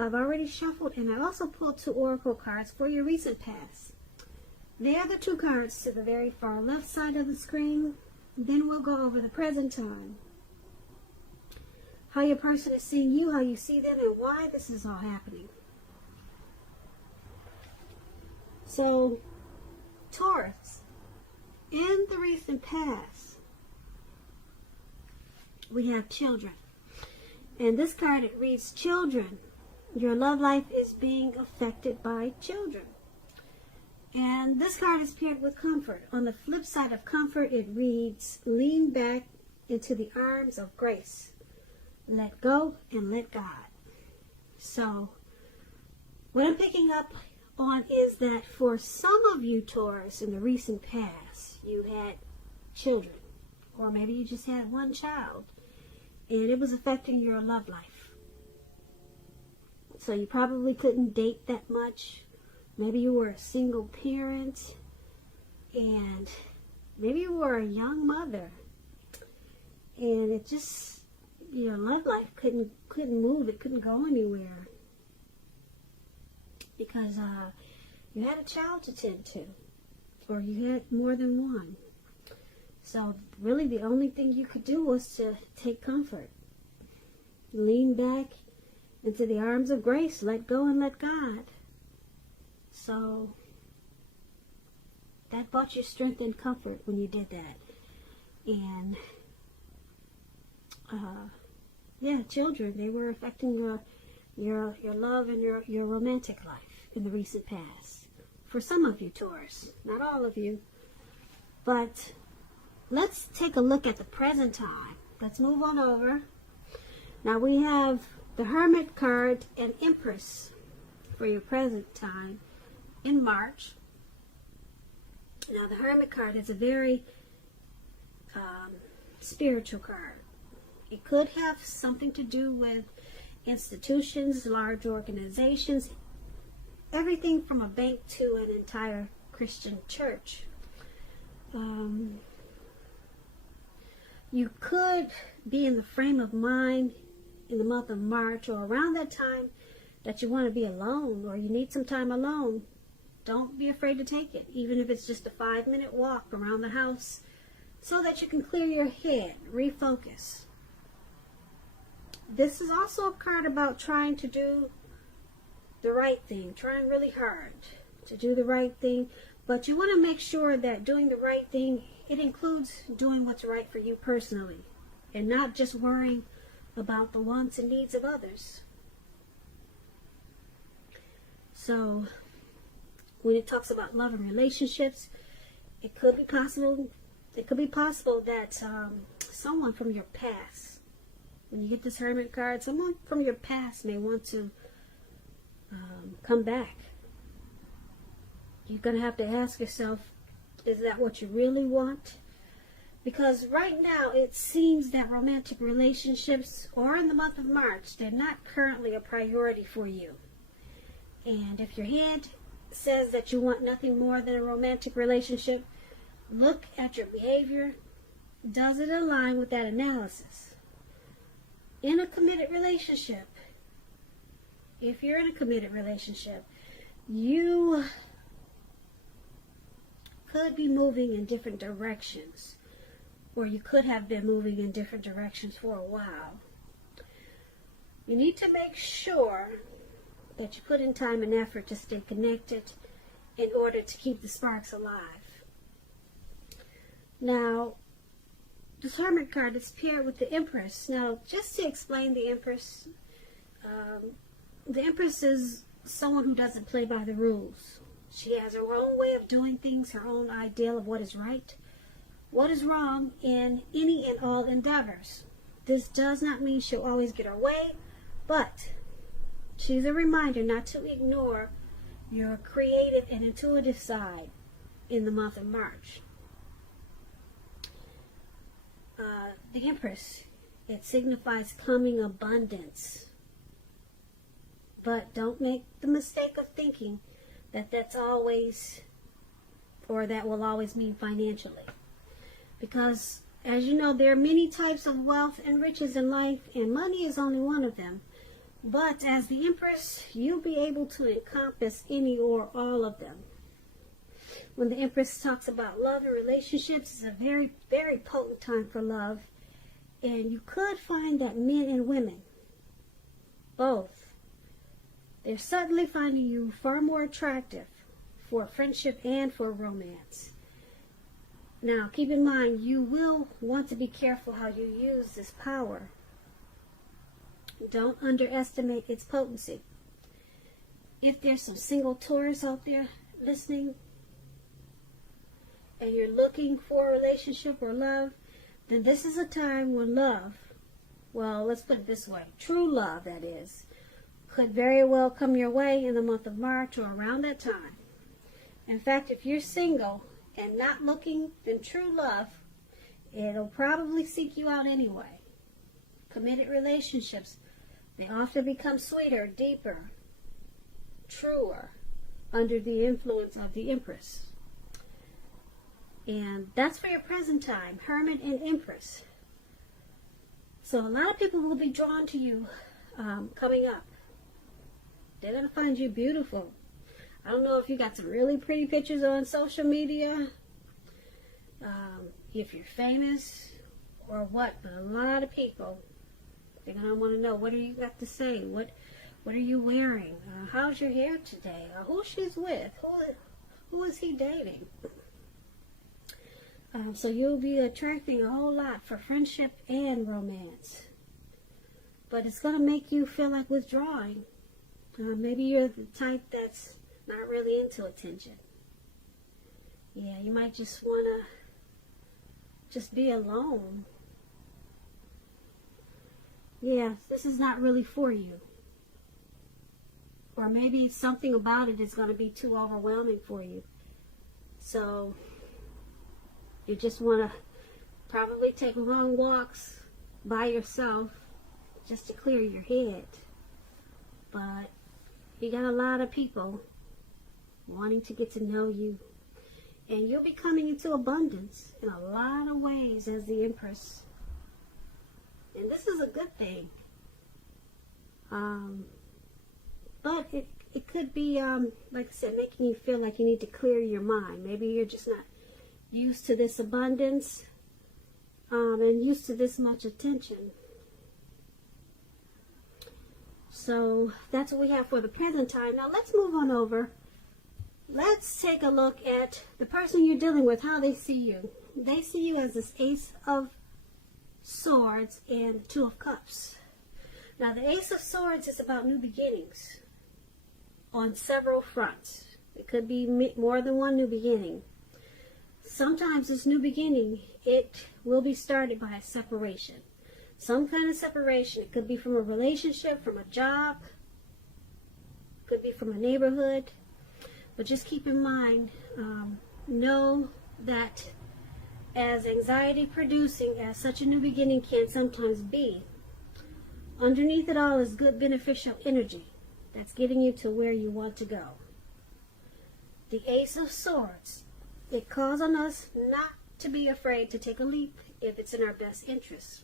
I've already shuffled, and I also pulled 2 oracle cards for your recent past. They are the 2 cards to the very far left side of the screen. Then we'll go over the present time, how your person is seeing you, how you see them, and why this is all happening. So, Taurus, in the recent past, we have children. And this card, it reads, children. Your love life is being affected by children. And this card is paired with comfort. On the flip side of comfort, it reads, lean back into the arms of grace. Let go and let God. So, what I'm picking up on is that for some of you, Taurus, in the recent past, you had children. Or maybe you just had one child. And it was affecting your love life. So you probably couldn't date that much. Maybe you were a single parent. And maybe you were a young mother. And it just, your love life couldn't move. It couldn't go anywhere. Because you had a child to tend to. Or you had more than one. So really the only thing you could do was to take comfort. Lean back into the arms of grace. Let go and let God. So that brought you strength and comfort when you did that. And yeah, children, they were affecting your love and your romantic life in the recent past. For some of you, Taurus, not all of you. But let's take a look at the present time. Let's move on over. Now we have the Hermit card and Empress for your present time in March. Now the Hermit card is a very spiritual card. It could have something to do with institutions, large organizations, everything from a bank to an entire Christian church. You could be in the frame of mind in the month of March or around that time that you want to be alone or you need some time alone. Don't be afraid to take it, even if it's just a 5-minute walk around the house so that you can clear your head, refocus. This is also a card about trying to do the right thing, trying really hard to do the right thing, but you want to make sure that doing the right thing, it includes doing what's right for you personally and not just worrying about the wants and needs of others. So when it talks about love and relationships, it could be possible that someone from your past, when you get this Hermit card, someone from your past may want to come back. You're going to have to ask yourself, is that what you really want? Because right now it seems that romantic relationships, or in the month of March, they're not currently a priority for you. And if your head says that you want nothing more than a romantic relationship, look at your behavior. Does it align with that analysis? In a committed relationship, if you're in a committed relationship, you could be moving in different directions, or you could have been moving in different directions for a while. You need to make sure that you put in time and effort to stay connected in order to keep the sparks alive. Now, this Hermit card is paired with the Empress. Now, just to explain the Empress is someone who doesn't play by the rules. She has her own way of doing things, her own ideal of what is right, what is wrong in any and all endeavors. This does not mean she'll always get her way, but she's a reminder not to ignore your creative and intuitive side in the month of March. The Empress, it signifies coming abundance. But don't make the mistake of thinking that that's always, or that will always mean financially. Because, as you know, there are many types of wealth and riches in life, and money is only one of them. But as the Empress, you'll be able to encompass any or all of them. When the Empress talks about love and relationships, it's a very, very potent time for love. And you could find that men and women, both, they're suddenly finding you far more attractive for friendship and for romance. Now, keep in mind, you will want to be careful how you use this power. Don't underestimate its potency. If there's some single Taurus out there listening, and you're looking for a relationship or love, then this is a time when love, well, let's put it this way, true love, that is, could very well come your way in the month of March or around that time. In fact, if you're single and not looking, then true love, it'll probably seek you out anyway. Committed relationships, they often become sweeter, deeper, truer under the influence of the Empress. And that's for your present time, Hermit and Empress. So a lot of people will be drawn to you coming up. They're going to find you beautiful. I don't know if you got some really pretty pictures on social media, if you're famous or what, but a lot of people, they're going to want to know, what do you got to say? What are you wearing? How's your hair today? Who she's with? Who is he dating? So you'll be attracting a whole lot for friendship and romance. But it's going to make you feel like withdrawing. Maybe you're the type that's not really into attention. Yeah, you might just want to just be alone. Yeah, this is not really for you. Or maybe something about it is going to be too overwhelming for you. So you just want to probably take long walks by yourself just to clear your head. But you got a lot of people wanting to get to know you. And you'll be coming into abundance in a lot of ways as the Empress. And this is a good thing. But it could be, like I said, making you feel like you need to clear your mind. Maybe you're just not used to this abundance and used to this much attention. So that's what we have for the present time. Now let's move on over. Let's take a look at the person you're dealing with, how they see you. They see you as this Ace of Swords and Two of Cups. Now the Ace of Swords is about new beginnings on several fronts. It could be more than one new beginning. Sometimes this new beginning, it will be started by a separation. Some kind of separation. It could be from a relationship, from a job, could be from a neighborhood. But just keep in mind, know that as anxiety producing as such a new beginning can sometimes be, underneath it all is good beneficial energy that's getting you to where you want to go. The Ace of Swords, it calls on us not to be afraid to take a leap if it's in our best interest.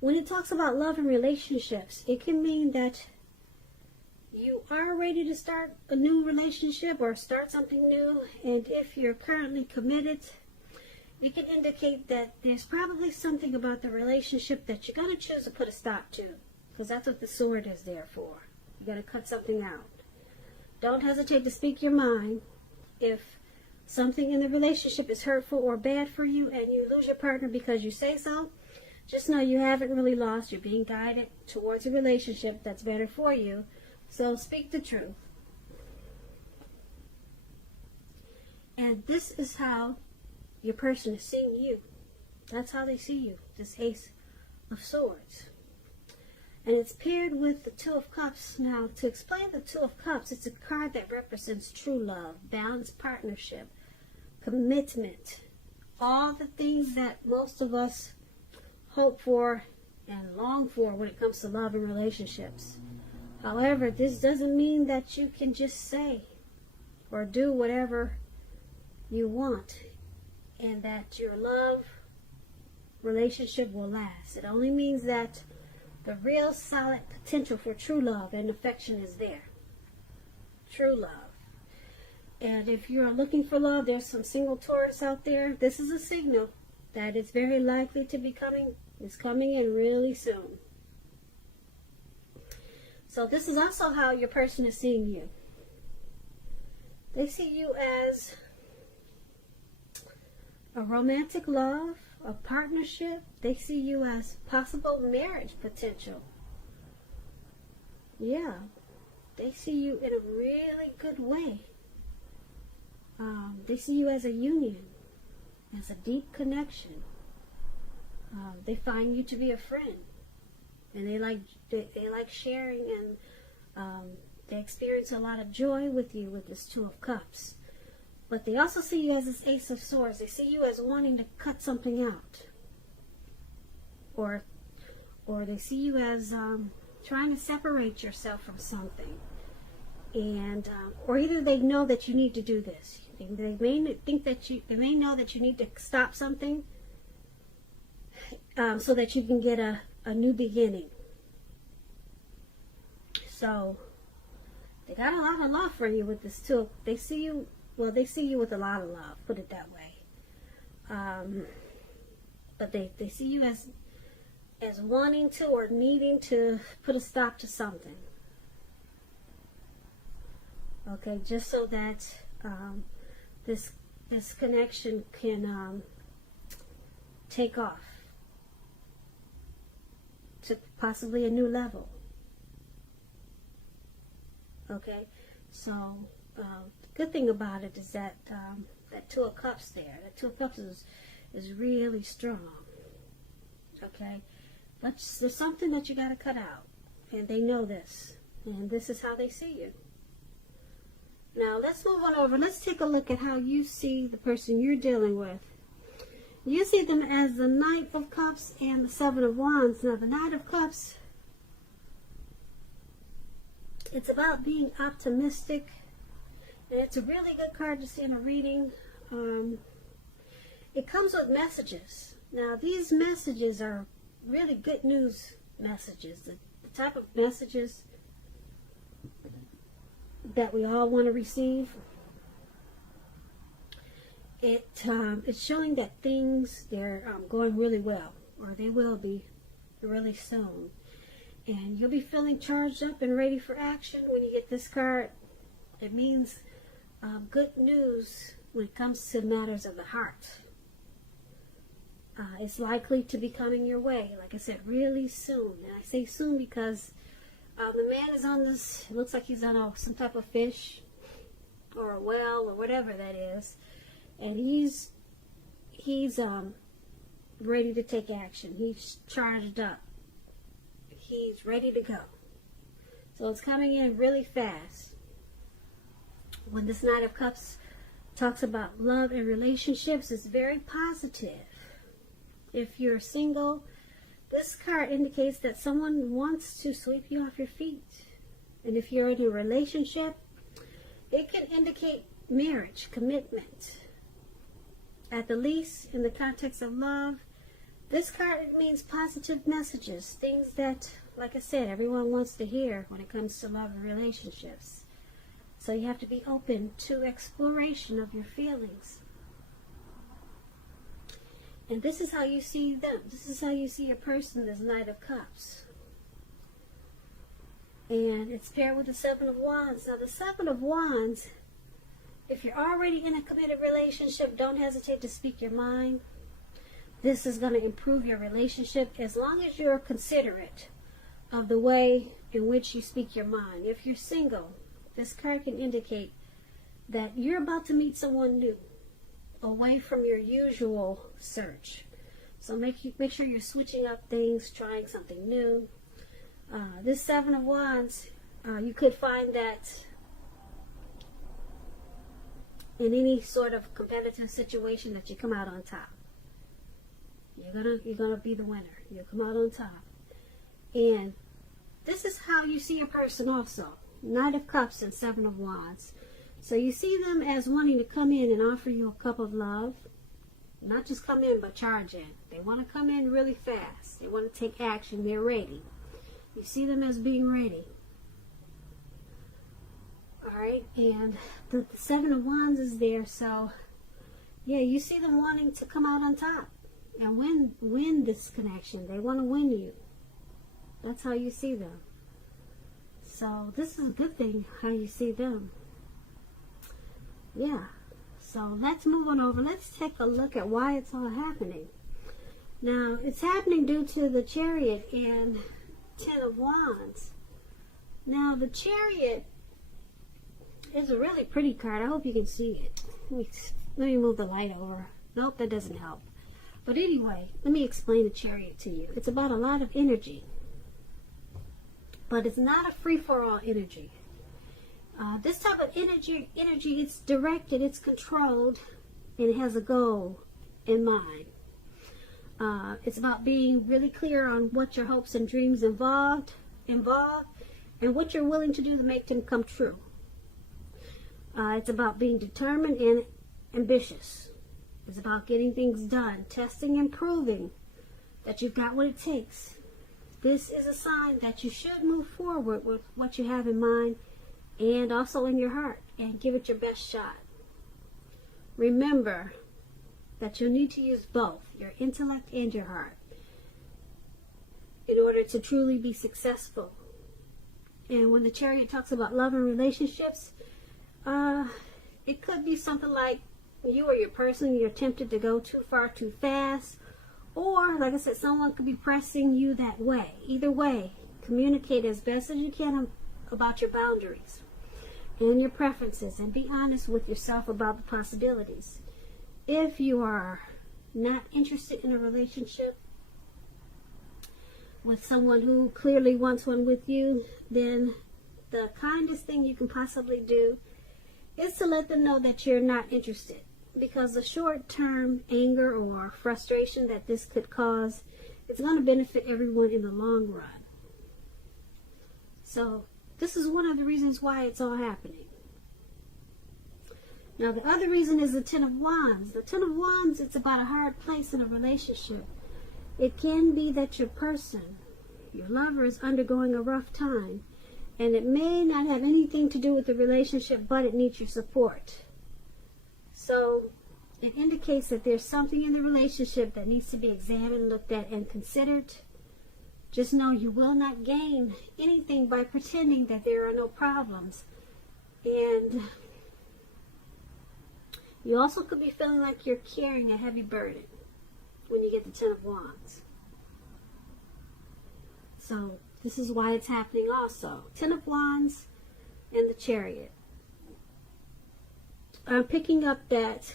When it talks about love and relationships, it can mean that you are ready to start a new relationship or start something new, and if you're currently committed, it can indicate that there's probably something about the relationship that you're going to choose to put a stop to, because that's what the sword is there for. You got to cut something out. Don't hesitate to speak your mind. If something in the relationship is hurtful or bad for you and you lose your partner because you say so, just know you haven't really lost. You're being guided towards a relationship that's better for you. So speak the truth. And this is how your person is seeing you. That's how they see you, this Ace of Swords. And it's paired with the Two of Cups. Now, to explain the Two of Cups, it's a card that represents true love, balanced partnership, commitment, all the things that most of us hope for and long for when it comes to love and relationships. However, this doesn't mean that you can just say or do whatever you want and that your love relationship will last. It only means that The real solid potential for true love and affection is there. True love. And if you're looking for love, there's some single Taurus out there. This is a signal that it's very likely to be coming. It's coming in really soon. So this is also how your person is seeing you. They see you as a romantic love, a partnership. They see you as possible marriage potential. Yeah, they see you in a really good way. They see you as a union, as a deep connection. They find you to be a friend, and they like sharing, and they experience a lot of joy with you with this Two of Cups. But they also see you as this Ace of Swords. They see you as wanting to cut something out, or they see you as trying to separate yourself from something, and or either they know that you need to do this. They may know that you need to stop something so that you can get a new beginning. So they got a lot of love for you with this too. They see you with a lot of love, put it that way. But they see you as wanting to or needing to put a stop to something. Okay, just so that this connection can take off to possibly a new level. Okay, so the good thing about it is that that Two of Cups there, that Two of Cups is really strong. Okay, but there's something that you got to cut out, and they know this, and this is how they see you. Now let's move on over. Let's take a look at how you see the person you're dealing with. You see them as the Knight of Cups and the Seven of Wands. Now the Knight of Cups, it's about being optimistic, and it's a really good card to see in a reading. It comes with messages. Now these messages are really good news messages, the type of messages that we all want to receive. It's showing that things, they're going really well, or they will be really soon. And you'll be feeling charged up and ready for action when you get this card. It means good news when it comes to matters of the heart. It's likely to be coming your way, like I said, really soon. And I say soon because the man is on this, it looks like he's on some type of fish or a well or whatever that is. And he's ready to take action. He's charged up. He's ready to go. So it's coming in really fast. When this Knight of Cups talks about love and relationships, it's very positive. If you're single, this card indicates that someone wants to sweep you off your feet. And if you're in a relationship, it can indicate marriage, commitment. At the least, in the context of love, this card means positive messages, things that, like I said, everyone wants to hear when it comes to love and relationships. So you have to be open to exploration of your feelings. And this is how you see them. This is how you see a person, this Knight of Cups. And it's paired with the Seven of Wands. Now the Seven of Wands, if you're already in a committed relationship, don't hesitate to speak your mind. This is going to improve your relationship as long as you're considerate of the way in which you speak your mind. If you're single, this card can indicate that you're about to meet someone new, away from your usual search. So make sure you're switching up things, trying something new. This Seven of Wands, you could find that in any sort of competitive situation that you come out on top. You're gonna be the winner. You'll come out on top. And this is how you see a person also. Knight of Cups and Seven of Wands. So you see them as wanting to come in and offer you a cup of love. Not just come in, but charge in. They want to come in really fast. They want to take action. They're ready. You see them as being ready. Alright, and the Seven of Wands is there, so yeah, you see them wanting to come out on top and win this connection. They want to win you. That's how you see them. So this is a good thing, how you see them. Yeah. So let's move on over. Let's take a look at why it's all happening. Now, it's happening due to the Chariot and Ten of Wands. Now, the Chariot is a really pretty card. I hope you can see it. Let me move the light over. Nope, that doesn't help. But anyway, let me explain the Chariot to you. It's about a lot of energy. But it's not a free-for-all energy. This type of energy, it's directed, it's controlled, and it has a goal in mind. It's about being really clear on what your hopes and dreams involve, and what you're willing to do to make them come true. It's about being determined and ambitious. It's about getting things done, testing and proving that you've got what it takes. This is a sign that you should move forward with what you have in mind and also in your heart, and give it your best shot. Remember that you'll need to use both your intellect and your heart in order to truly be successful. And when the Chariot talks about love and relationships, it could be something like you or your person, you're tempted to go too far too fast, or like I said, someone could be pressing you that way. Either way, communicate as best as you can about your boundaries and your preferences, and be honest with yourself about the possibilities. If you are not interested in a relationship with someone who clearly wants one with you, then the kindest thing you can possibly do is to let them know that you're not interested, because the short-term anger or frustration that this could cause, it's going to benefit everyone in the long run. So this is one of the reasons why it's all happening. Now, the other reason is the Ten of Wands. The Ten of Wands, it's about a hard place in a relationship. It can be that your person, your lover, is undergoing a rough time, and it may not have anything to do with the relationship, but it needs your support. So it indicates that there's something in the relationship that needs to be examined, looked at, and considered. Just know you will not gain anything by pretending that there are no problems. And you also could be feeling like you're carrying a heavy burden when you get the Ten of Wands. So this is why it's happening also. Ten of Wands and the Chariot. I'm picking up that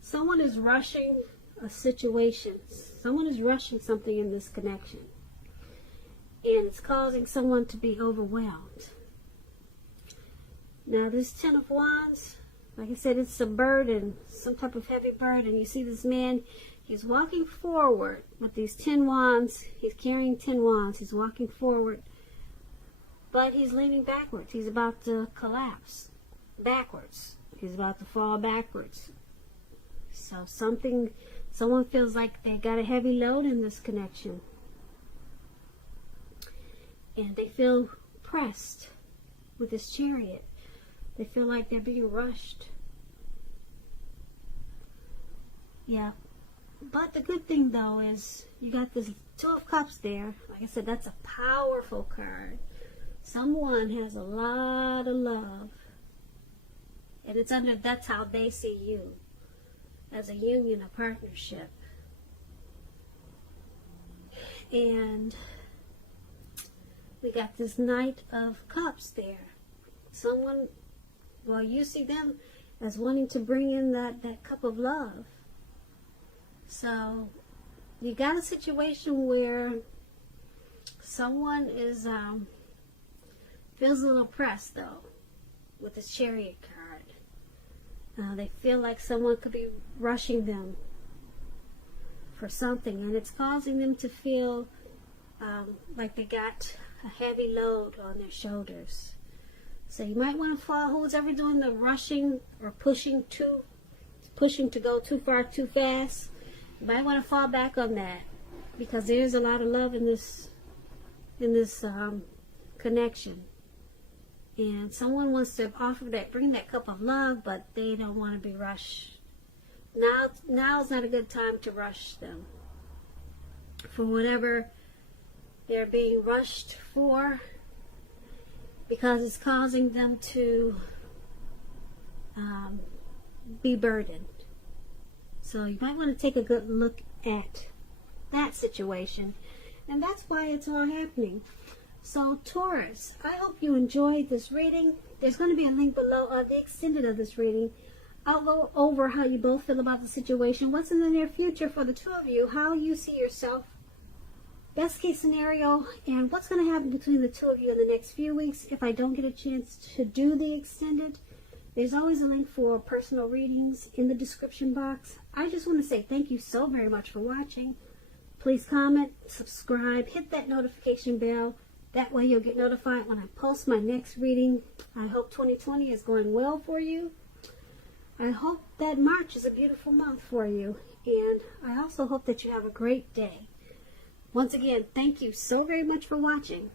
someone is rushing a situation. Someone is rushing something in this connection. And it's causing someone to be overwhelmed. Now this Ten of Wands, like I said, it's a burden, some type of heavy burden. You see this man, he's walking forward with these 10 wands. He's carrying 10 wands. He's walking forward, but he's leaning backwards. He's about to collapse backwards. He's about to fall backwards. So someone feels like they got a heavy load in this connection. And they feel pressed with this Chariot. They feel like they're being rushed. Yeah. But the good thing, though, is you got this Two of Cups there. Like I said, that's a powerful card. Someone has a lot of love. And that's how they see you. As a union, a partnership. And we got this Knight of Cups there. Someone, well, you see them as wanting to bring in that cup of love. So you got a situation where someone is feels a little pressed, though, with this Chariot card. They feel like someone could be rushing them for something, and it's causing them to feel like they got a heavy load on their shoulders. So you might want to fall, who's ever doing the rushing or pushing to go too far too fast, you might want to fall back on that, because there's a lot of love in this in this connection. And someone wants to offer that, bring that cup of love, but they don't want to be rushed. Now's not a good time to rush them for whatever they're being rushed for, because it's causing them to be burdened. So you might want to take a good look at that situation, and that's why it's all happening. So Taurus, I hope you enjoyed this reading. There's going to be a link below of the extended of this reading. I'll go over how you both feel about the situation, what's in the near future for the two of you, how you see yourself, best case scenario, and what's going to happen between the two of you in the next few weeks. If I don't get a chance to do the extended, there's always a link for personal readings in the description box. I just want to say thank you so very much for watching. Please comment, subscribe, hit that notification bell. That way you'll get notified when I post my next reading. I hope 2020 is going well for you. I hope that March is a beautiful month for you. And I also hope that you have a great day. Once again, thank you so very much for watching.